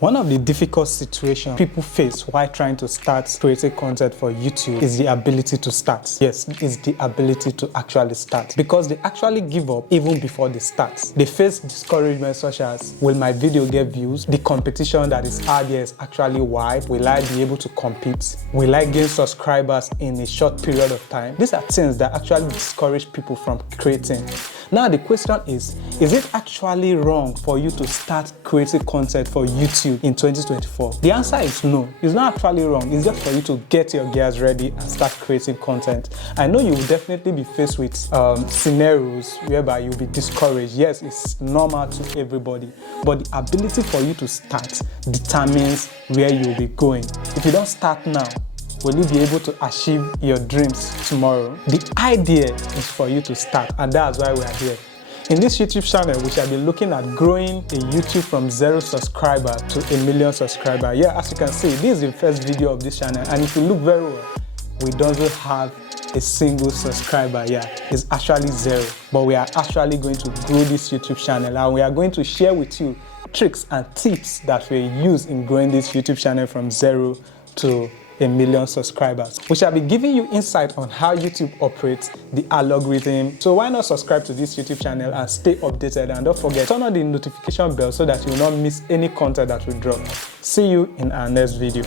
One of the difficult situations people face while trying to start creating content for YouTube is the ability to start. Yes, it's the ability to actually start, because they actually give up even before they start. They face discouragement such as, will my video get views? The competition that is out there is actually wide. Will I be able to compete? Will I gain subscribers in a short period of time? These are things that actually discourage people from creating. Now the question is it actually wrong for you to start creating content for YouTube in 2024? The answer is no. It's not actually wrong. It's just for you to get your gears ready and start creating content. I know you will definitely be faced with scenarios whereby you'll be discouraged. Yes, it's normal to everybody, but the ability for you to start determines where you'll be going. If you don't start now, will you be able to achieve your dreams tomorrow? The idea is for you to start, and that's why we are here. In this YouTube channel, we shall be looking at growing a YouTube from 0 subscriber to 1 million subscriber. Yeah, as you can see, this is the first video of this channel, and if you look very well, we don't have a single subscriber. Yeah, it's actually 0, but we are actually going to grow this YouTube channel, and we are going to share with you tricks and tips that we use in growing this YouTube channel from 0 to 1 million subscribers. We shall be giving you insight on how YouTube operates, the algorithm. So why not subscribe to this YouTube channel and stay updated, and don't forget, turn on the notification bell so that you will not miss any content that we drop. See you in our next video.